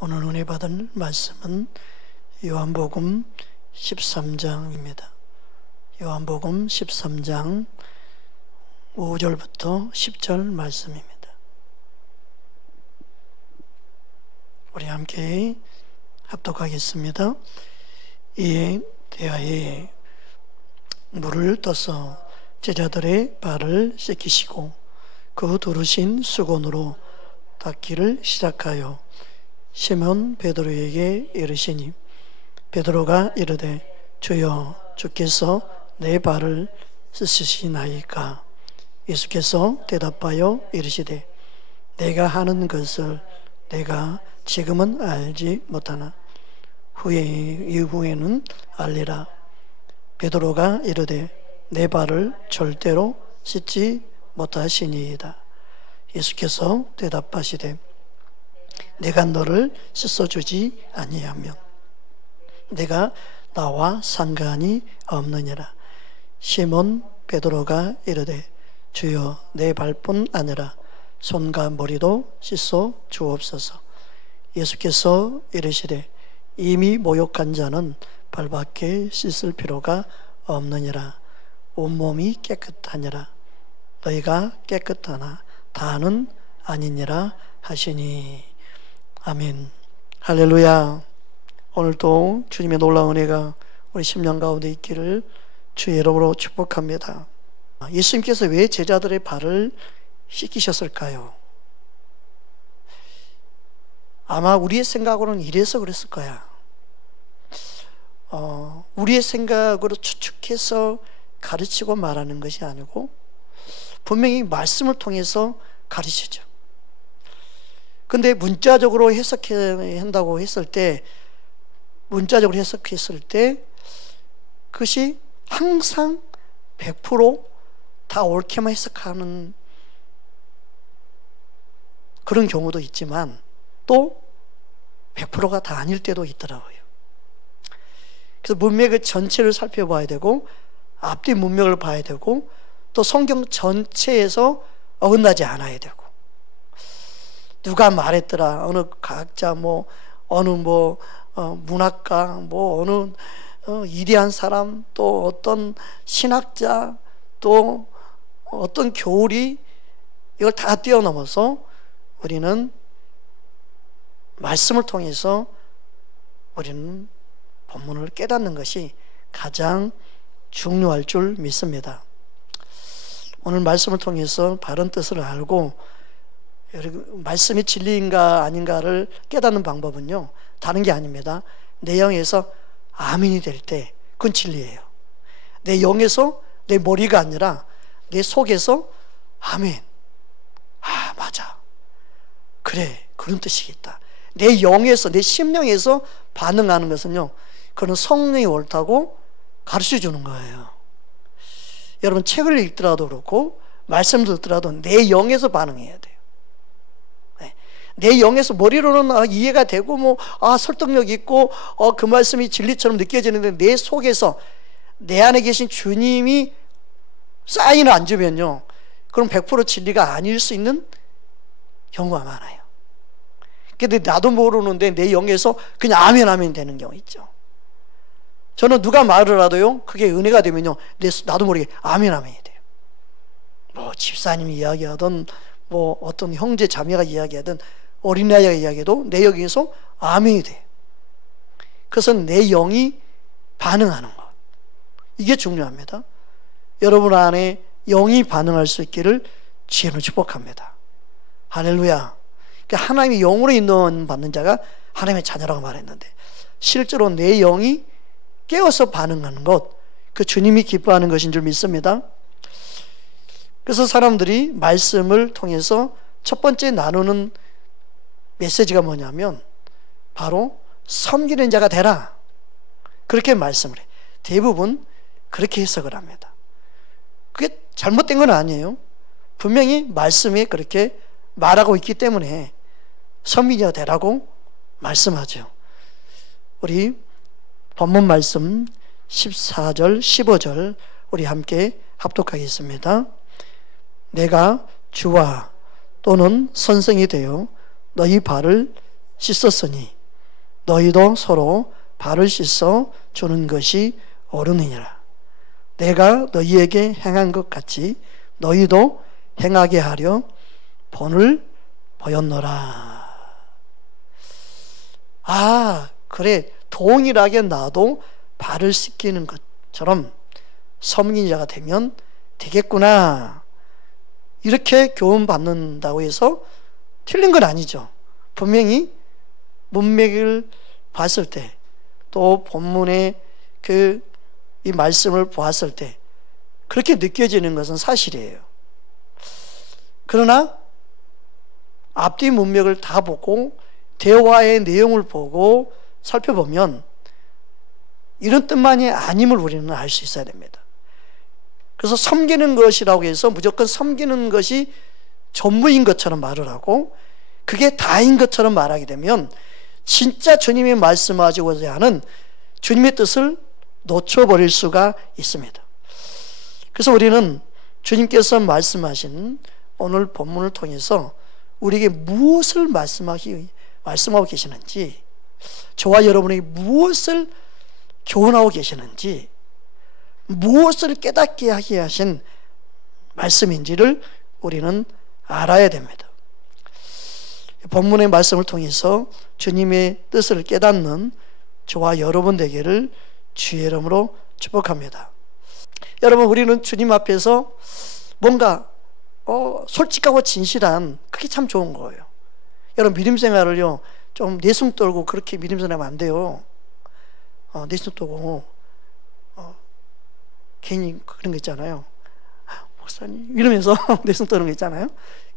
오늘 은혜 받을 말씀은 요한복음 13장입니다. 요한복음 13장 5절부터 10절 말씀입니다. 우리 함께 합독하겠습니다. 이에 대하여 물을 떠서 제자들의 발을 씻기시고 그 두르신 수건으로 닦기를 시작하여 시몬 베드로에게 이르시니 베드로가 이르되 주여 주께서 내 발을 씻으시나이까? 예수께서 대답하여 이르시되 내가 하는 것을 내가 지금은 알지 못하나 이후에는 알리라. 베드로가 이르되 내 발을 절대로 씻지 못하시니이다. 예수께서 대답하시되 내가 너를 씻어주지 아니하면 내가 나와 상관이 없느니라. 시몬 베드로가 이르되 주여 내 발뿐 아니라 손과 머리도 씻어 주옵소서. 예수께서 이르시되 이미 모욕한 자는 발밖에 씻을 필요가 없느니라. 온몸이 깨끗하니라. 너희가 깨끗하나 다는 아니니라 하시니. 아멘. 할렐루야. 오늘도 주님의 놀라운 은혜가 우리 심령 가운데 있기를 주의 이름으로 축복합니다. 예수님께서 왜 제자들의 발을 씻기셨을까요? 아마 우리의 생각으로는 이래서 그랬을 거야. 우리의 생각으로 추측해서 가르치고 말하는 것이 아니고 분명히 말씀을 통해서 가르치죠. 근데 문자적으로 해석한다고 했을 때, 문자적으로 해석했을 때 그것이 항상 100% 다 옳게만 해석하는 그런 경우도 있지만 또 100%가 다 아닐 때도 있더라고요. 그래서 문맥의 전체를 살펴봐야 되고 앞뒤 문맥을 봐야 되고 또 성경 전체에서 어긋나지 않아야 되고, 누가 말했더라, 어느 과학자, 어느 문학가, 어느 위대한 사람, 또 어떤 신학자, 또 어떤 교리, 이걸 다 뛰어넘어서 우리는 말씀을 통해서 우리는 본문을 깨닫는 것이 가장 중요할 줄 믿습니다. 오늘 말씀을 통해서 바른 뜻을 알고 말씀이 진리인가 아닌가를 깨닫는 방법은요, 다른 게 아닙니다. 내 영에서 아멘이 될 때 그건 진리예요. 내 영에서 내 머리가 아니라 내 속에서 아멘, 아 맞아, 그래, 그런 뜻이겠다. 내 영에서, 내 심령에서 반응하는 것은요, 그건 성령이 옳다고 가르쳐 주는 거예요. 여러분 책을 읽더라도 그렇고 말씀 듣더라도 내 영에서 반응해야 돼요. 내 영에서 머리로는 이해가 되고 설득력 있고 그 말씀이 진리처럼 느껴지는데 내 속에서 내 안에 계신 주님이 사인을 안 주면요, 그럼 100% 진리가 아닐 수 있는 경우가 많아요. 근데 나도 모르는데 내 영에서 그냥 아멘 아멘 되는 경우 있죠. 저는 누가 말을 하도요, 그게 은혜가 되면요, 나도 모르게 아멘 아멘이 돼요. 집사님이 이야기하든 어떤 형제 자매가 이야기하든 어린아이가 이야기해도 내 영에서 아멘이 돼. 그래서 내 영이 반응하는 것, 이게 중요합니다. 여러분 안에 영이 반응할 수 있기를 주님을 축복합니다. 할렐루야. 그러니까 하나님이 영으로 인도받는 받는 자가 하나님의 자녀라고 말했는데, 실제로 내 영이 깨어서 반응하는 것, 그 주님이 기뻐하는 것인 줄 믿습니다. 그래서 사람들이 말씀을 통해서 첫 번째 나누는 메시지가 뭐냐면 바로 섬기는 자가 되라, 그렇게 말씀을 해. 대부분 그렇게 해석을 합니다. 그게 잘못된 건 아니에요. 분명히 말씀에 그렇게 말하고 있기 때문에 섬기자가 되라고 말씀하죠. 우리 본문 말씀 14절 15절 우리 함께 합독하겠습니다. 내가 주와 또는 선생이 되어 너희 발을 씻었으니 너희도 서로 발을 씻어 주는 것이 옳으니라. 내가 너희에게 행한 것 같이 너희도 행하게 하려 본을 보였노라. 아, 그래, 동일하게 나도 발을 씻기는 것처럼 섬긴 자가 되면 되겠구나. 이렇게 교훈받는다고 해서 틀린 건 아니죠. 분명히 문맥을 봤을 때, 또 본문의 이 말씀을 보았을 때 그렇게 느껴지는 것은 사실이에요. 그러나 앞뒤 문맥을 다 보고 대화의 내용을 보고 살펴보면 이런 뜻만이 아님을 우리는 알 수 있어야 됩니다. 그래서 섬기는 것이라고 해서 무조건 섬기는 것이 전부인 것처럼 말을 하고 그게 다인 것처럼 말하게 되면 진짜 주님이 말씀하시고자 하는 주님의 뜻을 놓쳐버릴 수가 있습니다. 그래서 우리는 주님께서 말씀하신 오늘 본문을 통해서 우리에게 무엇을 말씀하고 계시는지, 저와 여러분에게 무엇을 교훈하고 계시는지, 무엇을 깨닫게 하게 하신 말씀인지를 우리는 알아야 됩니다. 본문의 말씀을 통해서 주님의 뜻을 깨닫는 저와 여러분 되기를 주의 이름으로 축복합니다. 여러분, 우리는 주님 앞에서 뭔가 솔직하고 진실한, 그게 참 좋은 거예요. 여러분, 믿음 생활을요 좀 내숭 떨고 그렇게 믿음 생활하면 안 돼요. 내숭 떨고 괜히 그런 거 있잖아요. 목사님 이러면서 내숭 떠는 거 있잖아요.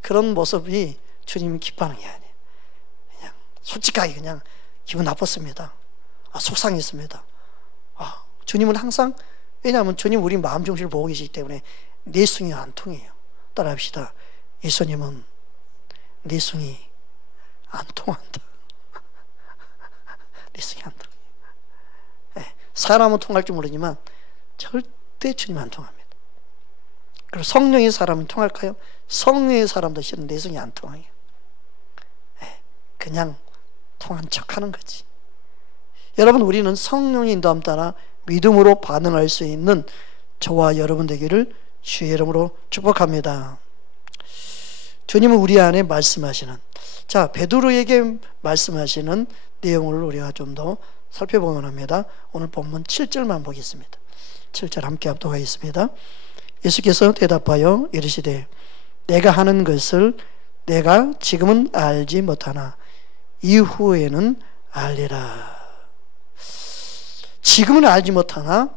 그런 모습이 주님이 기뻐하는 게 아니에요. 그냥 솔직하게 그냥 기분 나빴습니다. 속상했습니다. 주님은 항상, 왜냐하면 주님 우리 마음 중심을 보고 계시기 때문에 내숭이 안 통해요. 따라합시다. 예수님은 내숭이 안 통한다. 내숭이 안 통해요. 네, 사람은 통할 줄 모르지만 절대 주님 안 통합니다. 그리고 성령의 사람은 통할까요? 성령의 사람도 실은 내숭이 안 통해요. 네, 그냥 통한 척하는 거지. 여러분, 우리는 성령의 인도함 따라 믿음으로 반응할 수 있는 저와 여러분 되기를 주의 이름으로 축복합니다. 주님은 우리 안에 말씀하시는, 자, 베드로에게 말씀하시는 내용을 우리가 좀 더 살펴보면 합니다. 오늘 본문 7절만 보겠습니다. 7절 함께 합독하겠습니다. 예수께서 대답하여 이르시되 내가 하는 것을 내가 지금은 알지 못하나 이후에는 알리라. 지금은 알지 못하나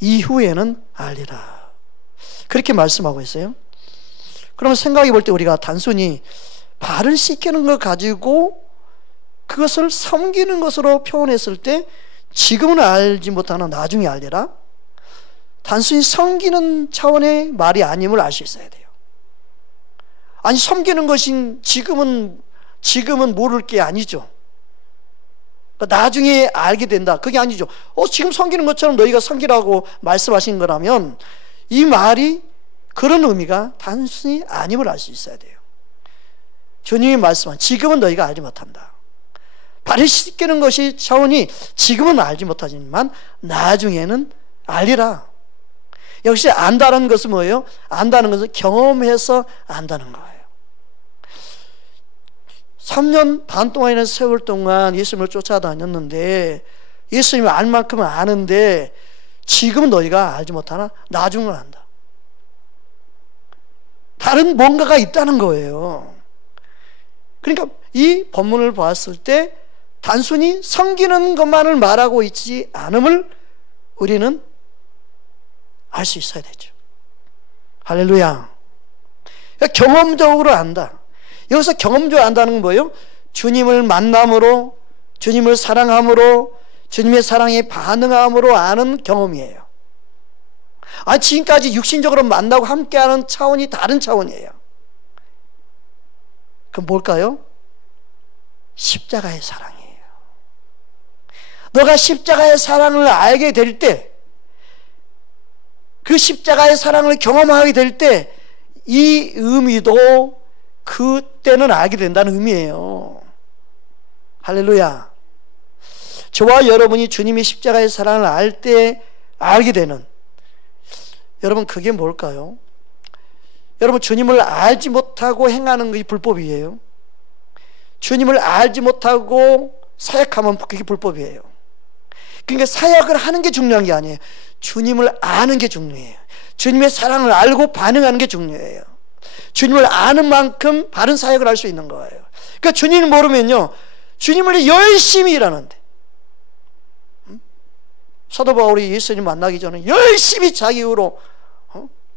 이후에는 알리라. 그렇게 말씀하고 있어요. 그러면 생각해 볼 때 우리가 단순히 발을 씻기는 것 가지고 그것을 섬기는 것으로 표현했을 때 지금은 알지 못하나 나중에 알리라, 단순히 섬기는 차원의 말이 아님을 알 수 있어야 돼요. 아니, 섬기는 것인 지금은 모를 게 아니죠. 나중에 알게 된다, 그게 아니죠. 지금 섬기는 것처럼 너희가 섬기라고 말씀하신 거라면 이 말이 그런 의미가 단순히 아님을 알 수 있어야 돼요. 주님이 말씀한 지금은 너희가 알지 못한다. 발을 씻기는 것이 차원이 지금은 알지 못하지만 나중에는 알리라. 역시 안다는 것은 뭐예요? 안다는 것은 경험해서 안다는 거예요. 3년 반 동안이나 세월 동안 예수님을 쫓아다녔는데 예수님을 알 만큼은 아는데 지금은 너희가 알지 못하나 나중은 안다. 다른 뭔가가 있다는 거예요. 그러니까 이 본문을 보았을 때 단순히 섬기는 것만을 말하고 있지 않음을 우리는 알 수 있어야 되죠. 할렐루야. 그러니까 경험적으로 안다. 여기서 경험적으로 안다는 건 뭐예요? 주님을 만남으로, 주님을 사랑함으로, 주님의 사랑에 반응함으로 아는 경험이에요. 지금까지 육신적으로 만나고 함께하는 차원이 다른 차원이에요. 그럼 뭘까요? 십자가의 사랑이에요. 너가 십자가의 사랑을 알게 될 때, 그 십자가의 사랑을 경험하게 될 때 이 의미도 그때는 알게 된다는 의미예요. 할렐루야. 저와 여러분이 주님의 십자가의 사랑을 알 때 알게 되는, 여러분 그게 뭘까요? 여러분 주님을 알지 못하고 행하는 것이 불법이에요. 주님을 알지 못하고 사역하면 그게 불법이에요. 그러니까 사역을 하는 게 중요한 게 아니에요. 주님을 아는 게 중요해요. 주님의 사랑을 알고 반응하는 게 중요해요. 주님을 아는 만큼 바른 사역을 할 수 있는 거예요. 그러니까 주님을 모르면요, 주님을 열심히 일하는데, 사도 바울이 예수님 만나기 전에 열심히 자기 의로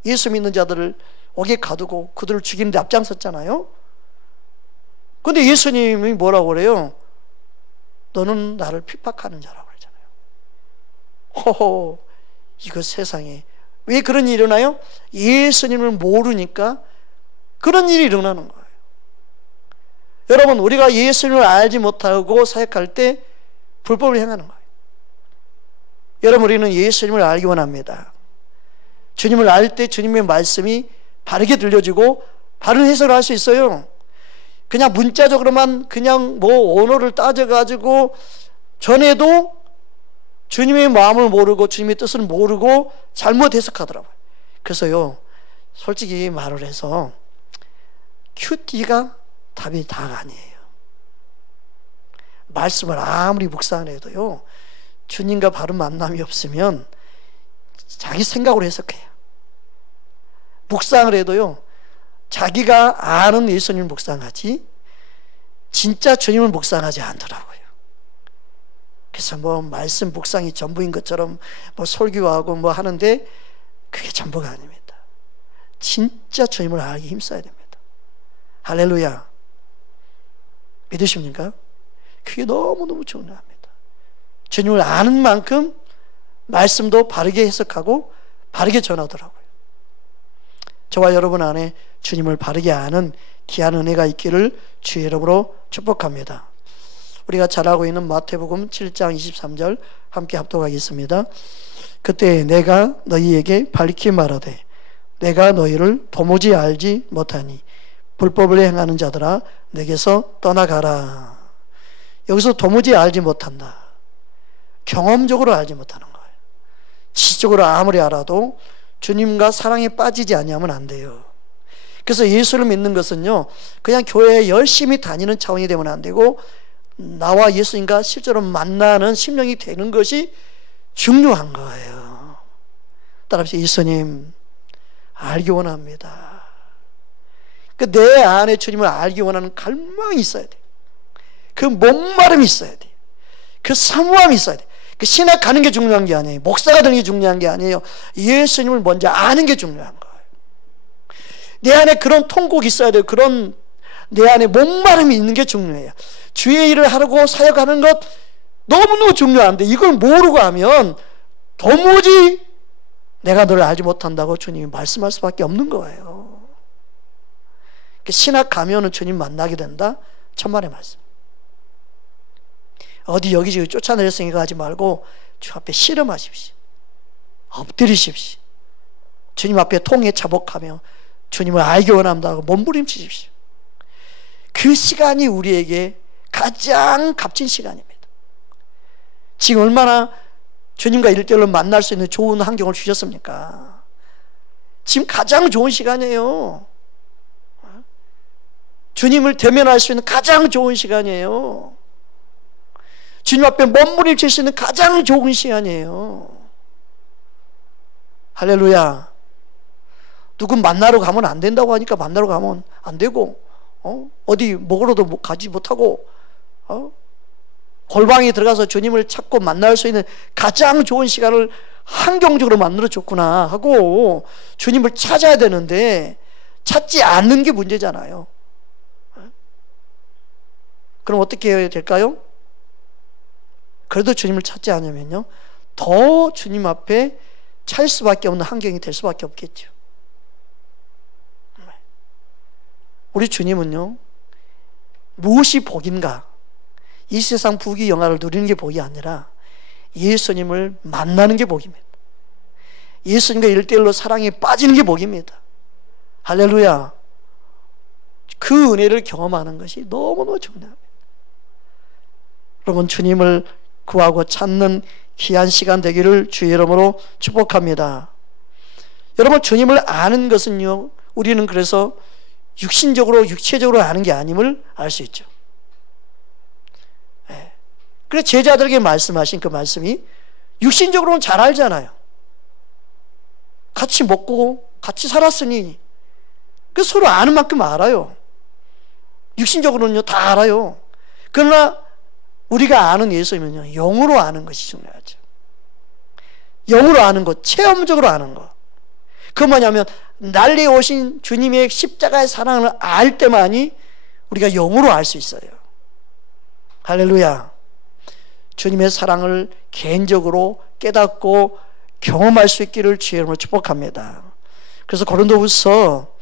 예수 믿는 자들을 옥에 가두고 그들을 죽이는 데 앞장섰잖아요. 그런데 예수님이 뭐라고 그래요? 너는 나를 핍박하는 자라고 그러잖아요. 호호, 이거 세상에 왜 그런 일이 일어나요? 예수님을 모르니까 그런 일이 일어나는 거예요. 여러분, 우리가 예수님을 알지 못하고 사역할 때 불법을 행하는 거예요. 여러분, 우리는 예수님을 알기 원합니다. 주님을 알 때 주님의 말씀이 바르게 들려지고 바른 해석을 할 수 있어요. 그냥 문자적으로만 그냥 뭐 언어를 따져가지고 전에도 주님의 마음을 모르고 주님의 뜻을 모르고 잘못 해석하더라고요. 그래서요, 솔직히 말을 해서 큐티가 답이 다가 아니에요. 말씀을 아무리 묵상을 해도요, 주님과 바른 만남이 없으면 자기 생각으로 해석해요. 묵상을 해도요, 자기가 아는 예수님을 묵상하지 진짜 주님을 묵상하지 않더라고요. 그래서 뭐 말씀 묵상이 전부인 것처럼 뭐 설교하고 뭐 하는데 그게 전부가 아닙니다. 진짜 주님을 알기 힘써야 됩니다. 할렐루야. 믿으십니까? 그게 너무너무 중요합니다. 주님을 아는 만큼 말씀도 바르게 해석하고 바르게 전하더라고요. 저와 여러분 안에 주님을 바르게 아는 귀한 은혜가 있기를 주의 이름으로 축복합니다. 우리가 잘 알고 있는 마태복음 7장 23절 함께 합독하겠습니다. 그때 내가 너희에게 밝히 말하되 내가 너희를 도무지 알지 못하니 불법을 행하는 자들아 내게서 떠나가라. 여기서 도무지 알지 못한다. 경험적으로 알지 못하는 거예요. 지적으로 아무리 알아도 주님과 사랑에 빠지지 아니하면 안 돼요. 그래서 예수를 믿는 것은요, 그냥 교회에 열심히 다니는 차원이 되면 안 되고 나와 예수님과 실제로 만나는 심령이 되는 것이 중요한 거예요. 따라서 예수님 알기 원합니다. 내 안에 주님을 알기 원하는 갈망이 있어야 돼. 그 목마름이 있어야 돼. 그 사모함이 있어야 돼. 그 신학 가는 게 중요한 게 아니에요. 목사가 되는 게 중요한 게 아니에요. 예수님을 먼저 아는 게 중요한 거예요. 내 안에 그런 통곡이 있어야 돼요. 그런 내 안에 목마름이 있는 게 중요해요. 주의 일을 하고 사역하는 것 너무너무 중요한데 이걸 모르고 하면 도무지 내가 너를 알지 못한다고 주님이 말씀할 수밖에 없는 거예요. 신학 가면은 주님 만나게 된다. 천만의 말씀. 어디 여기저기 쫓아낼 생각하지 말고 주 앞에 씨름하십시오. 엎드리십시오. 주님 앞에 통에 차복하며 주님을 알기 원한다고 몸부림치십시오. 그 시간이 우리에게 가장 값진 시간입니다. 지금 얼마나 주님과 일대일로 만날 수 있는 좋은 환경을 주셨습니까? 지금 가장 좋은 시간이에요. 주님을 대면할 수 있는 가장 좋은 시간이에요. 주님 앞에 몸부림칠 수 있는 가장 좋은 시간이에요. 할렐루야. 누구 만나러 가면 안 된다고 하니까 만나러 가면 안 되고, 어디 먹으러도 가지 못하고, 골방에 들어가서 주님을 찾고 만날 수 있는 가장 좋은 시간을 환경적으로 만들어줬구나 하고 주님을 찾아야 되는데 찾지 않는 게 문제잖아요. 그럼 어떻게 해야 될까요? 그래도 주님을 찾지 않으면요, 더 주님 앞에 찰 수밖에 없는 환경이 될 수밖에 없겠죠. 우리 주님은요, 무엇이 복인가? 이 세상 부귀 영화를 누리는 게 복이 아니라 예수님을 만나는 게 복입니다. 예수님과 일대일로 사랑에 빠지는 게 복입니다. 할렐루야. 그 은혜를 경험하는 것이 너무너무 중요합니다. 여러분 주님을 구하고 찾는 귀한 시간 되기를 주의 이름으로 축복합니다. 여러분 주님을 아는 것은요, 우리는 그래서 육신적으로 육체적으로 아는 게 아님을 알 수 있죠. 그래서 제자들에게 말씀하신 그 말씀이 육신적으로는 잘 알잖아요. 같이 먹고 같이 살았으니 그 서로 아는 만큼 알아요. 육신적으로는요 다 알아요. 그러나 우리가 아는 예수님은요 영으로 아는 것이 중요하죠. 영으로 아는 것, 체험적으로 아는 것. 그 뭐냐면 날리 오신 주님의 십자가의 사랑을 알 때만이 우리가 영으로 알 수 있어요. 할렐루야. 주님의 사랑을 개인적으로 깨닫고 경험할 수 있기를 주의 이름으로 축복합니다. 그래서 고린도후서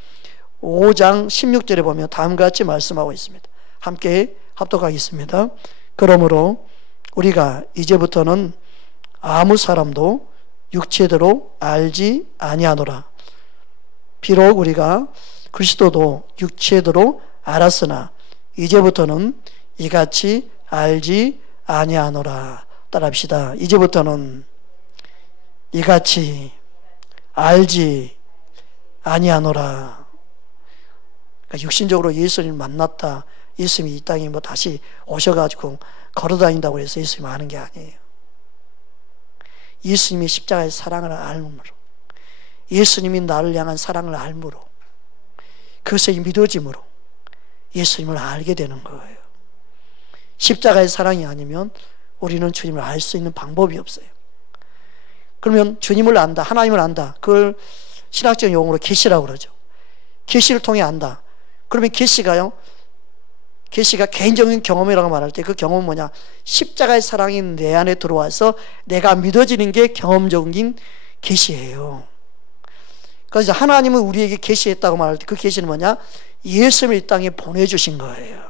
5장 16절에 보면 다음과 같이 말씀하고 있습니다. 함께 합독하겠습니다. 그러므로 우리가 이제부터는 아무 사람도 육체대로 알지 아니하노라. 비록 우리가 그리스도도 육체대로 알았으나 이제부터는 이같이 알지 아니하노라. 따라합시다. 이제부터는 이같이 알지 아니하노라. 그러니까 육신적으로 예수님을 만났다, 예수님이 이 땅에 뭐 다시 오셔가지고 걸어다닌다고 해서 예수님을 아는 게 아니에요. 예수님이 십자가의 사랑을 알므로, 예수님이 나를 향한 사랑을 알므로, 그것이 믿어짐으로 예수님을 알게 되는 거예요. 십자가의 사랑이 아니면 우리는 주님을 알 수 있는 방법이 없어요. 그러면 주님을 안다, 하나님을 안다, 그걸 신학적 용어로 계시라고 그러죠. 계시를 통해 안다. 그러면 계시가 개인적인 경험이라고 말할 때 그 경험은 뭐냐? 십자가의 사랑이 내 안에 들어와서 내가 믿어지는 게 경험적인 계시예요. 그래서 하나님은 우리에게 계시했다고 말할 때 그 계시는 뭐냐? 예수님을 이 땅에 보내주신 거예요.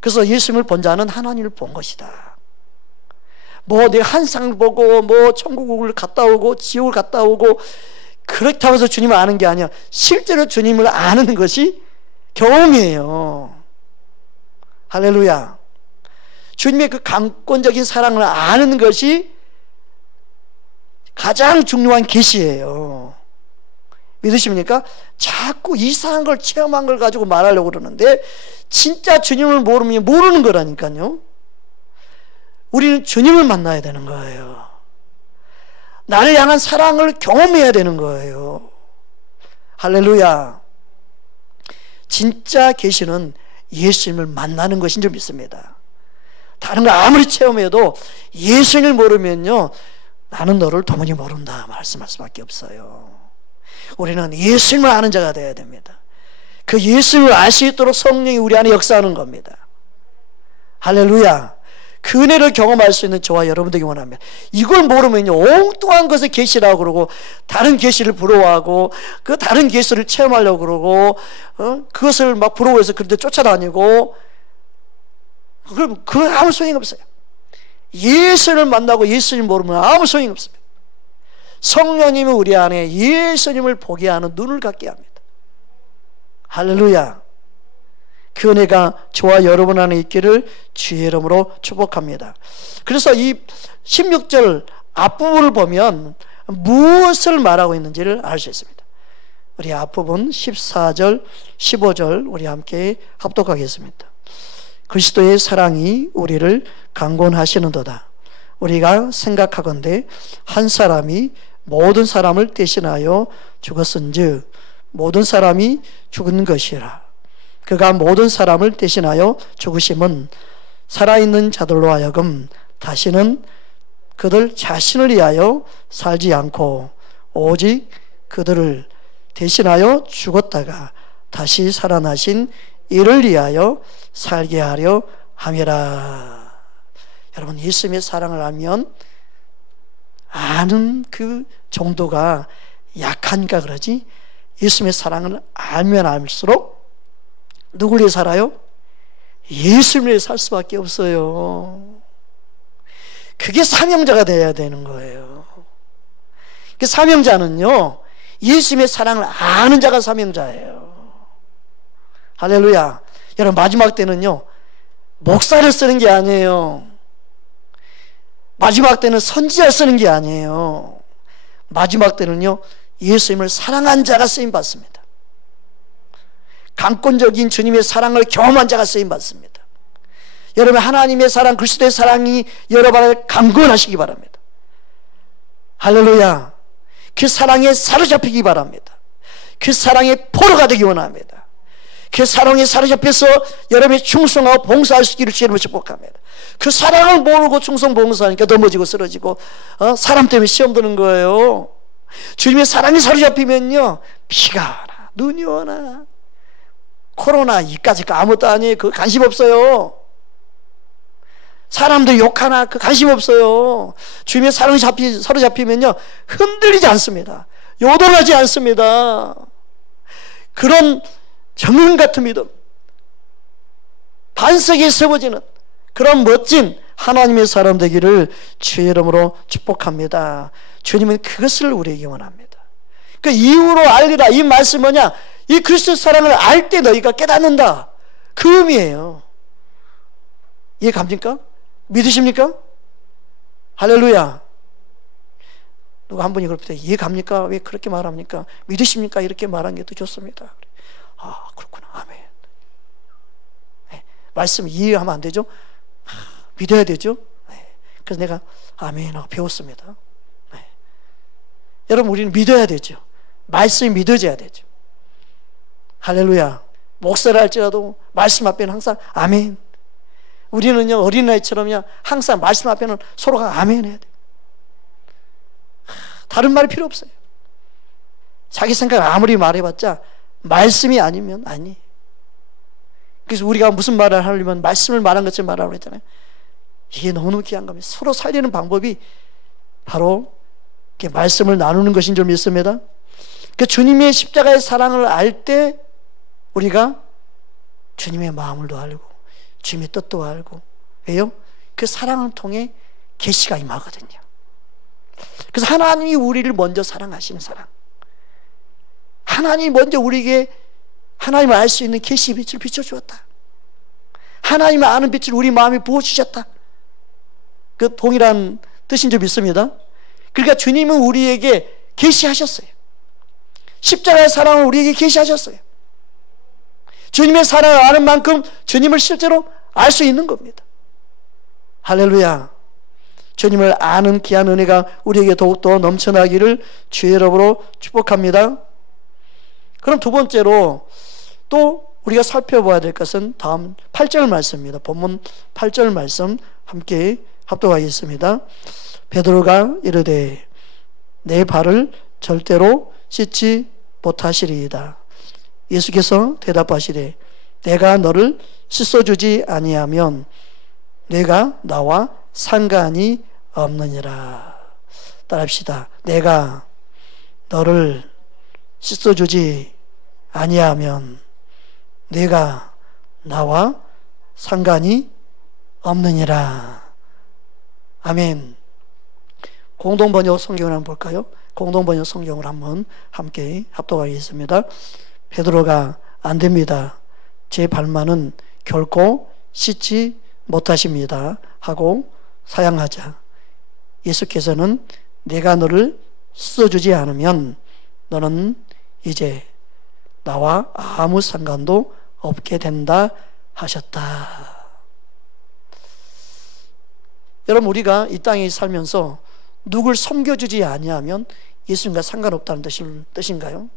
그래서 예수님을 본 자는 하나님을 본 것이다. 뭐 내가 한상을 보고 뭐 천국을 갔다 오고 지옥을 갔다 오고 그렇다고 해서 주님을 아는 게 아니야. 실제로 주님을 아는 것이 경험이에요. 할렐루야. 주님의 그 강권적인 사랑을 아는 것이 가장 중요한 계시예요. 믿으십니까? 자꾸 이상한 걸 체험한 걸 가지고 말하려고 그러는데 진짜 주님을 모르면 모르는 거라니까요. 우리는 주님을 만나야 되는 거예요. 나를 향한 사랑을 경험해야 되는 거예요. 할렐루야. 진짜 계시는 예수님을 만나는 것인 줄 믿습니다. 다른 거 아무리 체험해도 예수님을 모르면요, 나는 너를 도무지 모른다 말씀할 수밖에 없어요. 우리는 예수님을 아는 자가 되어야 됩니다. 그 예수님을 알 수 있도록 성령이 우리 안에 역사하는 겁니다. 할렐루야. 그 은혜를 경험할 수 있는 저와 여러분들이 원합니다. 이걸 모르면요, 엉뚱한 것을 계시라고 그러고 다른 계시를 부러워하고 그 다른 계시를 체험하려고 그러고 그것을 막 부러워해서 그런데 쫓아다니고, 그럼 그건 아무 소용이 없어요. 예수를 만나고 예수님 모르면 아무 소용이 없습니다. 성령님이 우리 안에 예수님을 보게 하는 눈을 갖게 합니다. 할렐루야. 그 은혜가 저와 여러분 안에 있기를 주의 이름으로 축복합니다. 그래서 이 16절 앞부분을 보면 무엇을 말하고 있는지를 알 수 있습니다. 우리 앞부분 14절, 15절 우리 함께 합독하겠습니다. 그리스도의 사랑이 우리를 강권하시는도다. 우리가 생각하건대 한 사람이 모든 사람을 대신하여 죽었은즉 모든 사람이 죽은 것이라. 그가 모든 사람을 대신하여 죽으심은 살아있는 자들로 하여금 다시는 그들 자신을 위하여 살지 않고 오직 그들을 대신하여 죽었다가 다시 살아나신 이를 위하여 살게 하려 함이라. 여러분, 예수님의 사랑을 알면 아는 그 정도가 약한가 그러지, 예수님의 사랑을 알면 알수록 누굴 위해 살아요? 예수님을 위해 살 수밖에 없어요. 그게 사명자가 되어야 되는 거예요. 그 사명자는요, 예수님의 사랑을 아는 자가 사명자예요. 할렐루야. 여러분, 마지막 때는요, 목사를 쓰는 게 아니에요. 마지막 때는 선지자를 쓰는 게 아니에요. 마지막 때는요, 예수님을 사랑한 자가 쓰임받습니다. 강권적인 주님의 사랑을 경험한 자가 쓰임받습니다. 여러분, 하나님의 사랑, 그리스도의 사랑이 여러분 안에 강건하시기 바랍니다. 할렐루야. 그 사랑에 사로잡히기 바랍니다. 그 사랑의 포로가 되기 원합니다. 그 사랑에 사로잡혀서 여러분이 충성하고 봉사할 수 있기를 주님을 축복합니다. 그 사랑을 모르고 충성 봉사하니까 넘어지고 쓰러지고 사람 때문에 시험 드는 거예요. 주님의 사랑이 사로잡히면요, 비가 와나 눈이 오나 코로나 이까짓 거 아무것도 아니에요. 그 관심 없어요. 사람들 욕하나 그 관심 없어요. 주님의 사랑이 사로잡히면요, 흔들리지 않습니다. 요동하지 않습니다. 그런 정금 같은 믿음, 반석에 세워지는 그런 멋진 하나님의 사람 되기를 주의 이름으로 축복합니다. 주님은 그것을 우리에게 원합니다. 그 이유로 알리라, 이 말씀 뭐냐? 이 그리스도 사랑을 알 때 너희가 깨닫는다, 그 의미예요. 이해 갑니까? 믿으십니까? 할렐루야. 누가 한 분이 그럴 때 이해 갑니까? 왜 그렇게 말합니까? 믿으십니까? 이렇게 말한 게 더 좋습니다. 아, 그렇구나. 아멘. 네, 말씀 이해하면 안 되죠? 믿어야 되죠? 네, 그래서 내가 아멘 하고 배웠습니다. 네. 여러분, 우리는 믿어야 되죠. 말씀이 믿어져야 되죠. 할렐루야. 목사를 할지라도 말씀 앞에는 항상 아멘. 우리는요, 어린아이처럼요, 항상 말씀 앞에는 서로가 아멘 해야 돼요. 다른 말이 필요 없어요. 자기 생각 아무리 말해봤자 말씀이 아니면 아니. 그래서 우리가 무슨 말을 하려면 말씀을 말한 것처럼 말하라고 했잖아요. 이게 너무 귀한 겁니다. 서로 살리는 방법이 바로 이렇게 말씀을 나누는 것인 줄 믿습니다. 그 주님의 십자가의 사랑을 알 때 우리가 주님의 마음을 더 알고 주님의 뜻도 알고, 왜요? 그 사랑을 통해 계시가 임하거든요. 그래서 하나님이 우리를 먼저 사랑하시는 사랑, 하나님이 먼저 우리에게 하나님을 알 수 있는 계시의 빛을 비춰주었다. 하나님을 아는 빛을 우리 마음에 부어주셨다. 그 동일한 뜻인 줄 믿습니다. 그러니까 주님은 우리에게 계시하셨어요. 십자가의 사랑을 우리에게 계시하셨어요. 주님의 사랑을 아는 만큼 주님을 실제로 알 수 있는 겁니다. 할렐루야. 주님을 아는 귀한 은혜가 우리에게 더욱더 넘쳐나기를 주의 이름으로 축복합니다. 그럼 두 번째로 또 우리가 살펴봐야 될 것은 다음 8절 말씀입니다. 본문 8절 말씀 함께 합독하겠습니다. 베드로가 이르되 내 발을 절대로 씻지 못하시리이다. 예수께서 대답하시되 내가 너를 씻어주지 아니하면 내가 나와 상관이 없느니라. 따라합시다. 내가 너를 씻어주지 아니하면 내가 나와 상관이 없느니라. 아멘. 공동번역 성경을 한번 볼까요? 공동번역 성경을 한번 함께 합독하겠습니다. 베드로가 안 됩니다. 제 발만은 결코 씻지 못하십니다. 하고 사양하자 예수께서는 내가 너를 씻어주지 않으면 너는 이제 나와 아무 상관도 없게 된다 하셨다. 여러분, 우리가 이 땅에 살면서 누굴 섬겨주지 아니하면 예수님과 상관없다는 뜻인가요?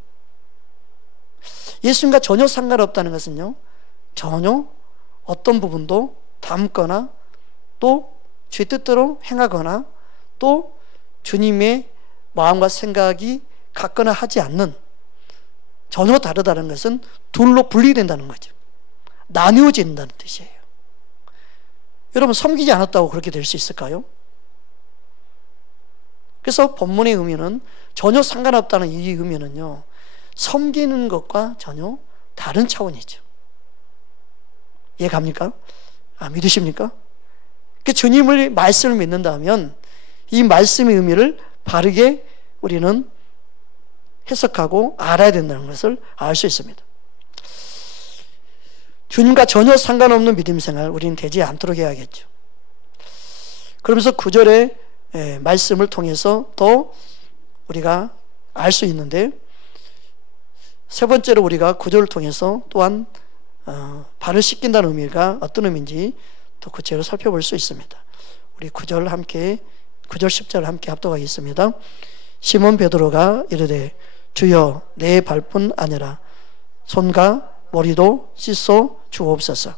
예수님과 전혀 상관없다는 것은요, 전혀 어떤 부분도 담거나 또 제 뜻대로 행하거나 또 주님의 마음과 생각이 같거나 하지 않는, 전혀 다르다는 것은 둘로 분리된다는 거죠. 나뉘어진다는 뜻이에요. 여러분, 섬기지 않았다고 그렇게 될 수 있을까요? 그래서 본문의 의미는, 전혀 상관없다는 이 의미는요, 섬기는 것과 전혀 다른 차원이죠. 이해 갑니까? 믿으십니까? 그 주님의 말씀을 믿는다면 이 말씀의 의미를 바르게 우리는 해석하고 알아야 된다는 것을 알 수 있습니다. 주님과 전혀 상관없는 믿음 생활 우리는 되지 않도록 해야겠죠. 그러면서 9절의 말씀을 통해서 또 우리가 알 수 있는데, 세 번째로 우리가 9절을 통해서 또한 발을 씻긴다는 의미가 어떤 의미인지 또 구체적으로 살펴볼 수 있습니다. 우리 9절 10절 함께 합독하겠습니다. 시몬 베드로가 이르되 주여 내 발뿐 아니라 손과 머리도 씻어 주옵소서.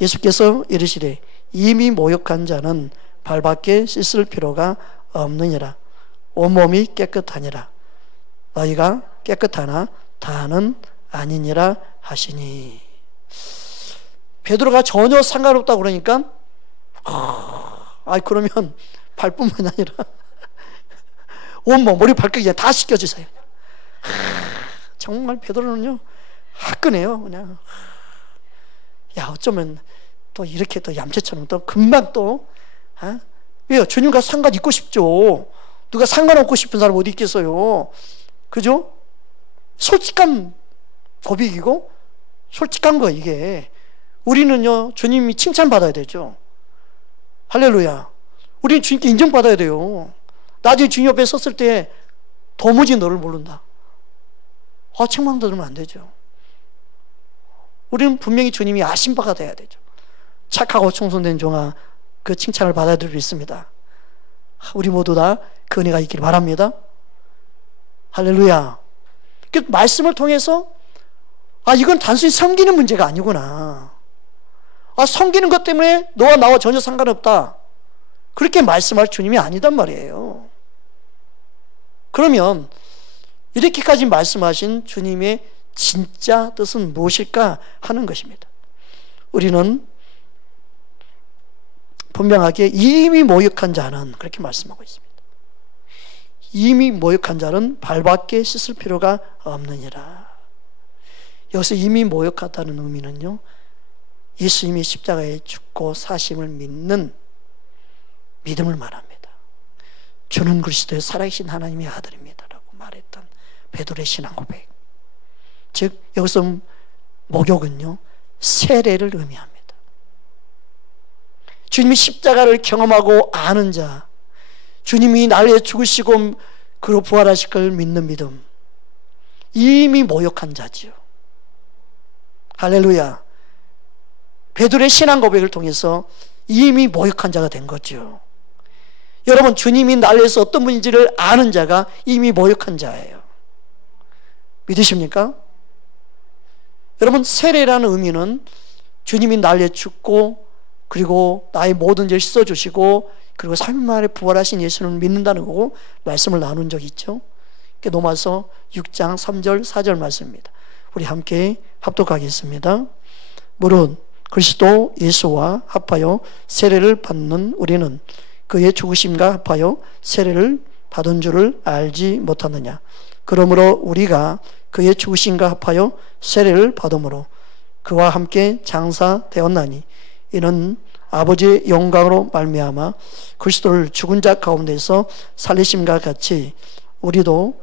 예수께서 이르시되 이미 모욕한 자는 발밖에 씻을 필요가 없느니라. 온몸이 깨끗하니라. 너희가 깨끗하나 다는 아니니라 하시니. 베드로가 전혀 상관없다고 그러니까 그러면 발뿐만 아니라 온몸, 머리, 발끝 다 씻겨주세요. 정말 베드로는요 화끈해요. 그냥 어쩌면 또 이렇게 또 얌체처럼 또 금방 또 왜요? 주님과 상관 있고 싶죠. 누가 상관없고 싶은 사람 어디 있겠어요? 그죠? 솔직한 고백이고 솔직한 거. 이게 우리는요 주님이 칭찬받아야 되죠. 할렐루야. 우리는 주님께 인정받아야 돼요. 나중에 주님 옆에 섰을 때 도무지 너를 모른다, 책망 들으면 안 되죠. 우리는 분명히 주님이 아신 바가 돼야 되죠. 착하고 청순된 종아, 그 칭찬을 받아야 될 수 있습니다. 우리 모두 다 그 은혜가 있기를 바랍니다. 할렐루야. 그 말씀을 통해서 이건 단순히 섬기는 문제가 아니구나, 섬기는 것 때문에 너와 나와 전혀 상관없다, 그렇게 말씀할 주님이 아니단 말이에요. 그러면 이렇게까지 말씀하신 주님의 진짜 뜻은 무엇일까 하는 것입니다. 우리는 분명하게 이미 모욕한 자는 그렇게 말씀하고 있습니다. 이미 모욕한 자는 발밖에 씻을 필요가 없느니라. 여기서 이미 모욕하다는 의미는요, 예수님이 십자가에 죽고 사심을 믿는 믿음을 말합니다. 주는 그리스도의 살아계신 하나님의 아들입니다 라고 말했던 베드로의 신앙 고백, 즉 여기서 목욕은요 세례를 의미합니다. 주님이 십자가를 경험하고 아는 자, 주님이 나를 위해 죽으시고 그로 부활하실 걸 믿는 믿음, 이미 모욕한 자지요. 할렐루야. 베드로의 신앙 고백을 통해서 이미 모욕한 자가 된 거죠. 여러분, 주님이 나를 위해서 어떤 분인지를 아는 자가 이미 모욕한 자예요. 믿으십니까? 여러분, 세례라는 의미는 주님이 나를 위해 죽고 그리고 나의 모든 죄를 씻어주시고 그리고 3일 만에 부활하신 예수를 믿는다는 거고 말씀을 나눈 적이 있죠. 로마서 6장 3절 4절 말씀입니다. 우리 함께 합독하겠습니다. 무릇 그리스도 예수와 합하여 세례를 받는 우리는 그의 죽으심과 합하여 세례를 받은 줄을 알지 못하느냐. 그러므로 우리가 그의 죽으심과 합하여 세례를 받음으로 그와 함께 장사되었나니 이는 아버지의 영광으로 말미암아 그리스도를 죽은 자 가운데서 살리심과 같이 우리로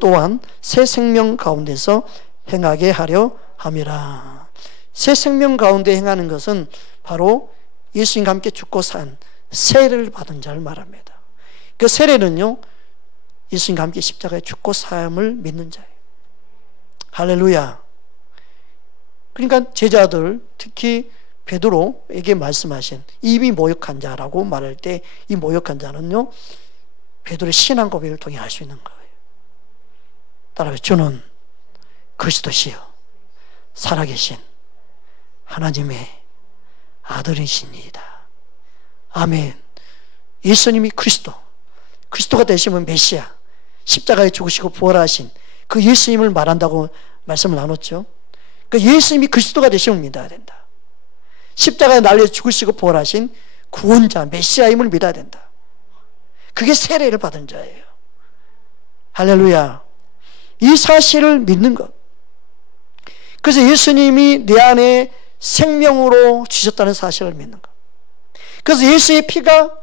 또한 새 생명 가운데서 행하게 하려 함이라. 새 생명 가운데 행하는 것은 바로 예수님과 함께 죽고 산 세례를 받은 자를 말합니다. 그 세례는요 예수님과 함께 십자가에 죽고 사함을 믿는 자예요. 할렐루야. 그러니까 제자들, 특히 베드로에게 말씀하신 이미 모욕한 자라고 말할 때 이 모욕한 자는요 베드로의 신앙 고백을 통해 알 수 있는 거예요. 따라서 주는 그리스도시요 살아계신 하나님의 아들이시니이다. 아멘. 예수님이 그리스도가 되시면 메시아, 십자가에 죽으시고 부활하신 그 예수님을 말한다고 말씀을 나눴죠. 그 예수님이 그리스도가 되시면 믿어야 된다. 십자가에 날려 죽으시고 부활하신 구원자 메시아임을 믿어야 된다. 그게 세례를 받은 자예요. 할렐루야. 이 사실을 믿는 것. 그래서 예수님이 내 안에 생명으로 주셨다는 사실을 믿는 것. 그래서 예수의 피가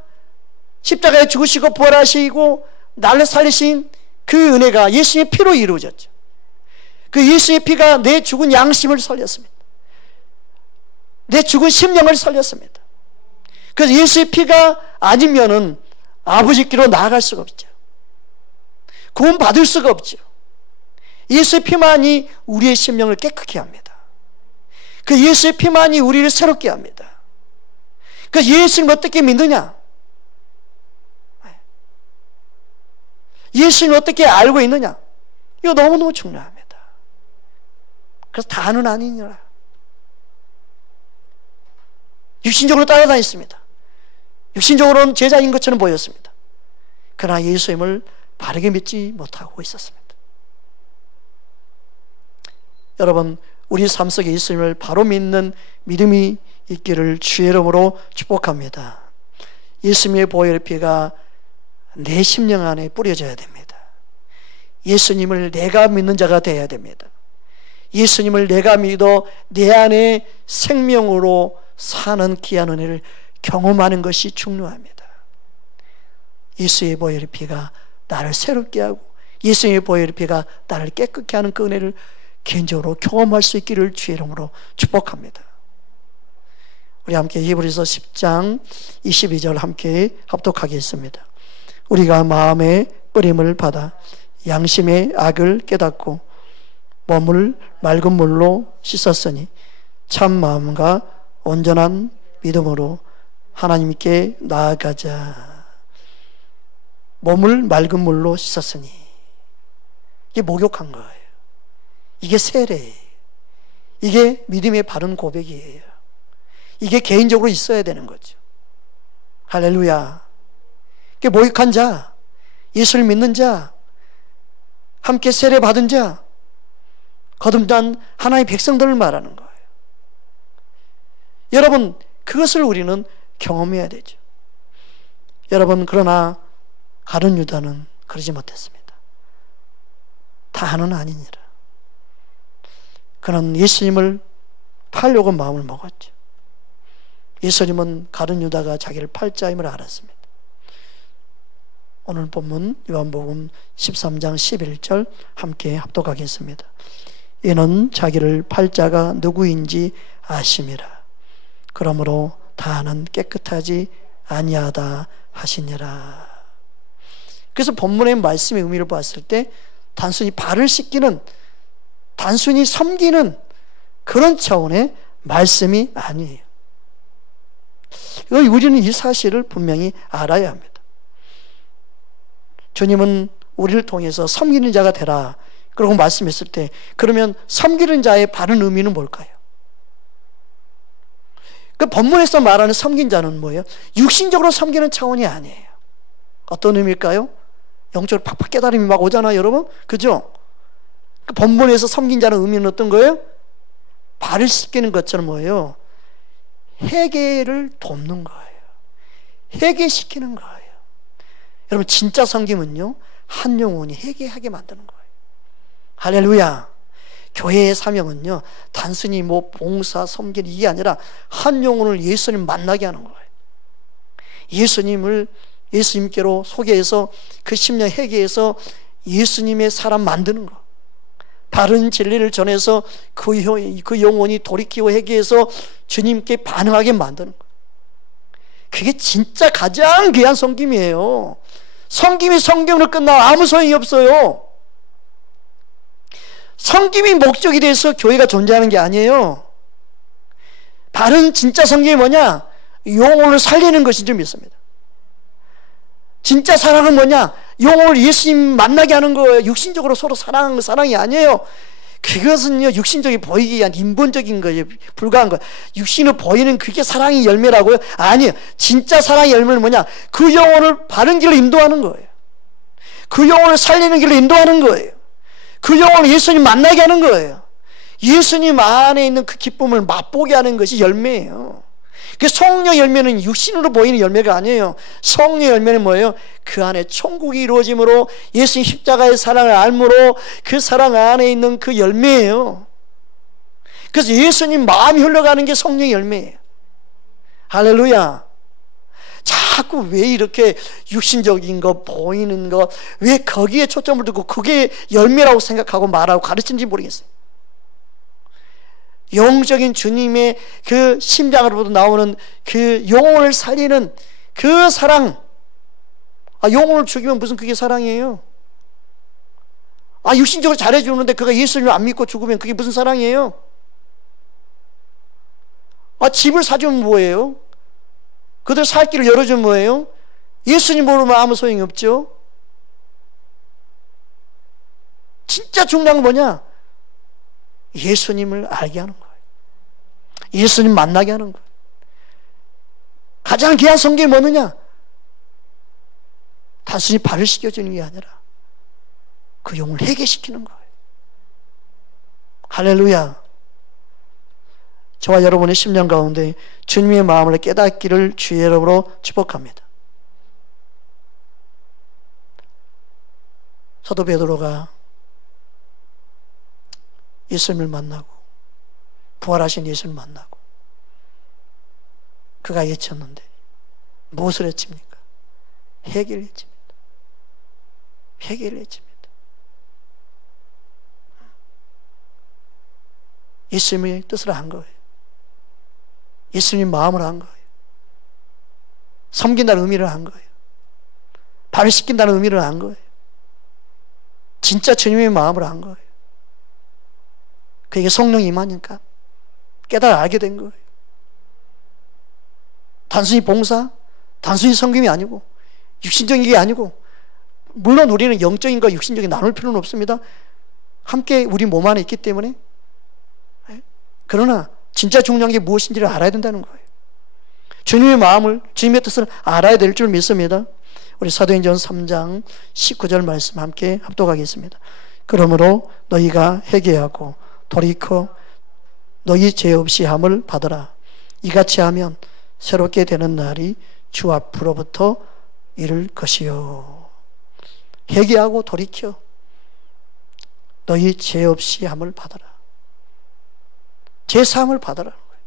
십자가에 죽으시고 부활하시고 나를 살리신 그 은혜가 예수의 피로 이루어졌죠. 그 예수의 피가 내 죽은 양심을 살렸습니다. 내 죽은 심령을 살렸습니다. 그래서 예수의 피가 아니면은 아버지께로 나아갈 수가 없죠. 구원 받을 수가 없죠. 예수의 피만이 우리의 심령을 깨끗게 합니다. 그 예수의 피만이 우리를 새롭게 합니다. 그 예수님 어떻게 믿느냐? 예수님 어떻게 알고 있느냐? 이거 너무너무 중요합니다. 그래서 다는 아니니라. 육신적으로 따라다녔습니다. 육신적으로는 제자인 것처럼 보였습니다. 그러나 예수님을 바르게 믿지 못하고 있었습니다. 여러분, 우리 삶 속에 예수님을 바로 믿는 믿음이 있기를 주의 이름으로 축복합니다. 예수님의 보혈의 피가 내 심령 안에 뿌려져야 됩니다. 예수님을 내가 믿는 자가 되어야 됩니다. 예수님을 내가 믿어 내 안에 생명으로 사는 귀한 은혜를 경험하는 것이 중요합니다. 예수의 보혈의 피가 나를 새롭게 하고 예수의 보혈의 피가 나를 깨끗게 하는 그 은혜를 개인적으로 경험할 수 있기를 주의 이름으로 축복합니다. 우리 함께 히브리서 10장 22절 함께 합독하겠습니다. 우리가 마음의 뿌림을 받아 양심의 악을 깨닫고 몸을 맑은 물로 씻었으니 참 마음과 온전한 믿음으로 하나님께 나아가자. 몸을 맑은 물로 씻었으니 이게 목욕한 거예요. 이게 세례예요. 이게 믿음의 바른 고백이에요. 이게 개인적으로 있어야 되는 거죠. 할렐루야. 이게 목욕한 자, 예수를 믿는 자, 함께 세례 받은 자, 거듭난 하나의 백성들을 말하는 거예요. 여러분, 그것을 우리는 경험해야 되죠. 여러분, 그러나 가룟 유다는 그러지 못했습니다. 다는 아니니라. 그는 예수님을 팔려고 마음을 먹었죠. 예수님은 가룟 유다가 자기를 팔 자임을 알았습니다. 오늘 본문 요한복음 13장 11절 함께 합독하겠습니다. 이는 자기를 팔 자가 누구인지 아심이라. 그러므로 다는 깨끗하지 아니하다 하시니라. 그래서 본문의 말씀의 의미를 봤을 때 단순히 발을 씻기는, 단순히 섬기는 그런 차원의 말씀이 아니에요. 우리는 이 사실을 분명히 알아야 합니다. 주님은 우리를 통해서 섬기는 자가 되라 그러고 말씀했을 때, 그러면 섬기는 자의 바른 의미는 뭘까요? 그 본문에서 말하는 섬긴 자는 뭐예요? 육신적으로 섬기는 차원이 아니에요. 어떤 의미일까요? 영적으로 팍팍 깨달음이 막 오잖아요, 여러분. 그죠? 그 본문에서 섬긴 자는 의미는 어떤 거예요? 발을 씻기는 것처럼 뭐예요? 회개를 돕는 거예요. 회개시키는 거예요. 여러분, 진짜 섬김은요, 한 영혼이 회개하게 만드는 거예요. 할렐루야. 교회의 사명은요, 단순히 뭐 봉사, 섬기는 이게 아니라 한 영혼을 예수님 만나게 하는 거예요. 예수님께로 소개해서 그 심령 회개해서 예수님의 사람 만드는 거. 바른 진리를 전해서 그 영혼이 돌이키고 회개해서 주님께 반응하게 만드는 거. 그게 진짜 가장 귀한 섬김이에요. 섬김이 섬김으로 끝나 아무 소용이 없어요. 섬김이 목적이 돼서 교회가 존재하는 게 아니에요. 바른 진짜 섬김이 뭐냐? 영혼을 살리는 것인 줄 믿습니다. 진짜 사랑은 뭐냐? 영혼을 예수님 만나게 하는 거예요. 육신적으로 서로 사랑하는 거 사랑이 아니에요. 그것은요, 육신적이 보이기 위한 인본적인 거예요. 불과한 거예요. 육신을 보이는 그게 사랑의 열매라고요? 아니에요. 진짜 사랑의 열매는 뭐냐? 그 영혼을 바른 길로 인도하는 거예요. 그 영혼을 살리는 길로 인도하는 거예요. 그 영혼을 예수님 만나게 하는 거예요. 예수님 안에 있는 그 기쁨을 맛보게 하는 것이 열매예요. 그 성령 열매는 육신으로 보이는 열매가 아니에요. 성령 열매는 뭐예요? 그 안에 천국이 이루어짐으로 예수님 십자가의 사랑을 알므로 그 사랑 안에 있는 그 열매예요. 그래서 예수님 마음이 흘러가는 게 성령의 열매예요. 할렐루야. 자꾸 왜 이렇게 육신적인 거, 보이는 거, 왜 거기에 초점을 두고 그게 열매라고 생각하고 말하고 가르치는지 모르겠어요. 영적인 주님의 그 심장으로부터 나오는 그 영혼을 살리는 그 사랑. 영혼을 죽이면 무슨 그게 사랑이에요? 육신적으로 잘해주는데 그가 예수님을 안 믿고 죽으면 그게 무슨 사랑이에요? 집을 사주면 뭐예요? 그들 살 길을 열어주면 뭐예요? 예수님 모르면 아무 소용이 없죠. 진짜 중요한 건 뭐냐? 예수님을 알게 하는 거예요. 예수님 만나게 하는 거예요. 가장 귀한 성경이 뭐느냐? 단순히 발을 씻겨주는 게 아니라 그 영을 회개시키는 거예요. 할렐루야. 저와 여러분의 심령 가운데 주님의 마음을 깨닫기를 주의 이름으로 축복합니다. 사도 베드로가 예수님을 만나고 부활하신 예수님을 만나고 그가 외쳤는데 무엇을 외칩니까? 회개를 외칩니다. 회개를 외칩니다. 예수님의 뜻을 한 거예요. 예수님 마음을 한 거예요. 섬긴다는 의미를 한 거예요. 발을 씻긴다는 의미를 한 거예요. 진짜 주님의 마음을 한 거예요. 그에게 성령이 임하니까 깨달아 알게 된 거예요. 단순히 봉사, 단순히 섬김이 아니고 육신적인 게 아니고, 물론 우리는 영적인과 육신적인 나눌 필요는 없습니다. 함께 우리 몸 안에 있기 때문에. 그러나 진짜 중요한 게 무엇인지를 알아야 된다는 거예요. 주님의 마음을, 주님의 뜻을 알아야 될 줄 믿습니다. 우리 사도행전 3장 19절 말씀 함께 합독하겠습니다. 그러므로 너희가 회개하고 돌이켜 너희 죄 없이 함을 받으라. 이같이 하면 새롭게 되는 날이 주 앞으로부터 이를 것이요. 회개하고 돌이켜 너희 죄 없이 함을 받으라. 제 사함을 받으라는 거예요.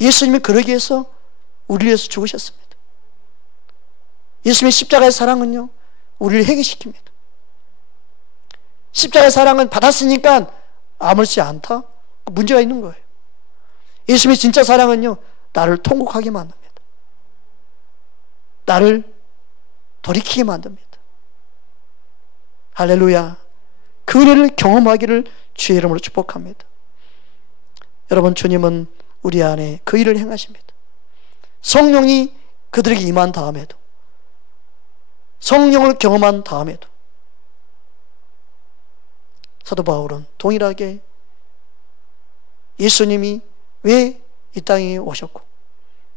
예수님이 그러기 위해서 우리를 위해서 죽으셨습니다. 예수님의 십자가의 사랑은요, 우리를 회개시킵니다. 십자가의 사랑은 받았으니까 아무렇지 않다? 문제가 있는 거예요. 예수님의 진짜 사랑은요, 나를 통곡하게 만듭니다. 나를 돌이키게 만듭니다. 할렐루야. 그 은혜를 경험하기를 주의 이름으로 축복합니다. 여러분, 주님은 우리 안에 그 일을 행하십니다. 성령이 그들에게 임한 다음에도, 성령을 경험한 다음에도 사도 바울은 동일하게 예수님이 왜 이 땅에 오셨고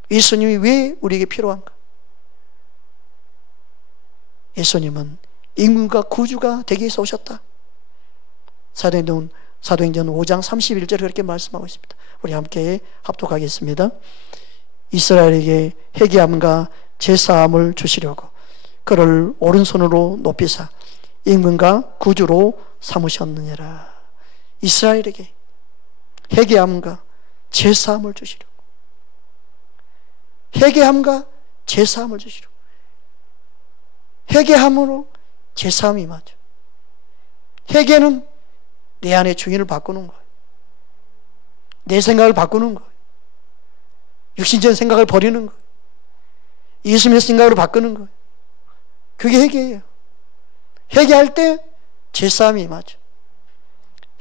예수님이 왜 우리에게 필요한가? 예수님은 임금과 구주가 되기 위해서 오셨다. 사도행전 5장 31절에 그렇게 말씀하고 있습니다. 우리 함께 합독하겠습니다. 이스라엘에게 회개함과 제사함을 주시려고 그를 오른손으로 높이사 임금과 구주로 삼으셨느니라. 이스라엘에게 회개함과 제사함을 주시려고, 회개함과 제사함을 주시려고. 회개함으로 제사함이 임하죠. 회개는 내 안에 주인을 바꾸는 거예요. 내 생각을 바꾸는 거예요. 육신적인 생각을 버리는 거예요. 예수님의 생각으로 바꾸는 거예요. 그게 회개예요. 회개할 때 제사함이 임하죠.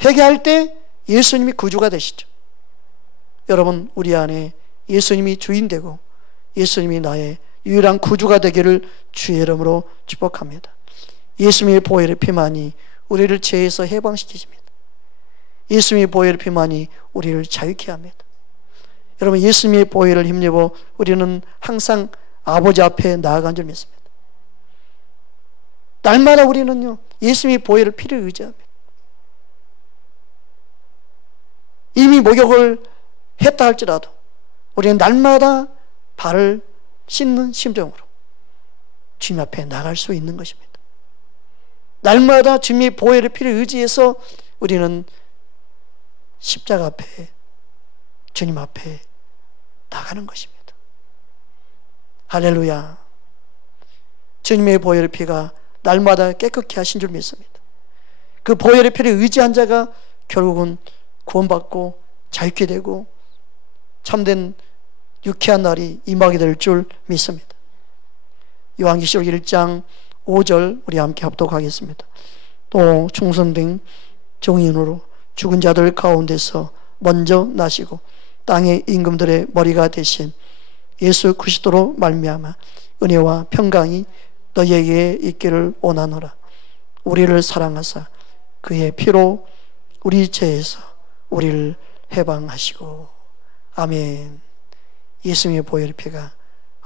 회개할 때 예수님이 구주가 되시죠. 여러분, 우리 안에 예수님이 주인 되고 예수님이 나의 유일한 구주가 되기를 주의 이름으로 축복합니다. 예수님의 보혈의 피만이 우리를 죄에서 해방시키십니다. 예수님의 보혈의 피만이 우리를 자유케 합니다. 여러분, 예수님의 보혈을 힘입어 우리는 항상 아버지 앞에 나아간 줄 믿습니다. 날마다 우리는요, 예수님의 보혈의 피를 의지합니다. 이미 목욕을 했다 할지라도 우리는 날마다 발을 씻는 심정으로 주님 앞에 나갈 수 있는 것입니다. 날마다 주님의 보혈의 피를 의지해서 우리는 십자가 앞에, 주님 앞에 나가는 것입니다. 할렐루야. 주님의 보혈의 피가 날마다 깨끗게 하신 줄 믿습니다. 그 보혈의 피를 의지한 자가 결국은 구원받고 자유케 되고 참된 유쾌한 날이 임하게 될 줄 믿습니다. 요한계시록 1장 5절 우리 함께 합독하겠습니다. 또 충성된 정인으로 죽은 자들 가운데서 먼저 나시고 땅의 임금들의 머리가 되신 예수 그리스도로 말미암아 은혜와 평강이 너희에게 있기를 원하노라. 우리를 사랑하사 그의 피로 우리 죄에서 우리를 해방하시고. 아멘. 예수님의 보혈의 피가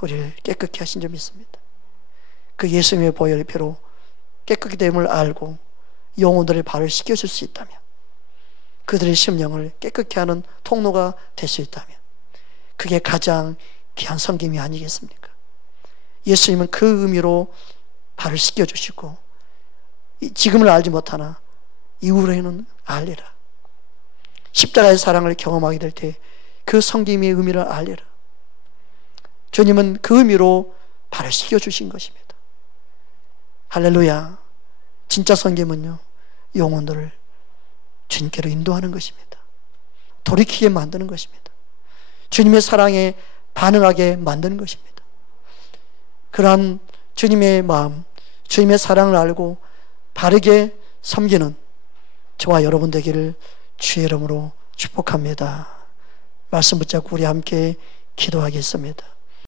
우리를 깨끗게 하신 줄 믿습니다. 그 예수님의 보혈의 피로 깨끗게 됨을 알고 영혼들의 발을 씻겨줄 수 있다면, 그들의 심령을 깨끗게 하는 통로가 될 수 있다면, 그게 가장 귀한 섬김이 아니겠습니까? 예수님은 그 의미로 발을 씻겨주시고 지금을 알지 못하나 이후로는 알리라. 십자가의 사랑을 경험하게 될 때 그 섬김의 의미를 알리라. 주님은 그 의미로 발을 씻겨주신 것입니다. 할렐루야. 진짜 섬김은요, 영혼들을 주님께로 인도하는 것입니다. 돌이키게 만드는 것입니다. 주님의 사랑에 반응하게 만드는 것입니다. 그러한 주님의 마음, 주님의 사랑을 알고 바르게 섬기는 저와 여러분 되기를 주의 이름으로 축복합니다. 말씀 붙잡고 우리 함께 기도하겠습니다.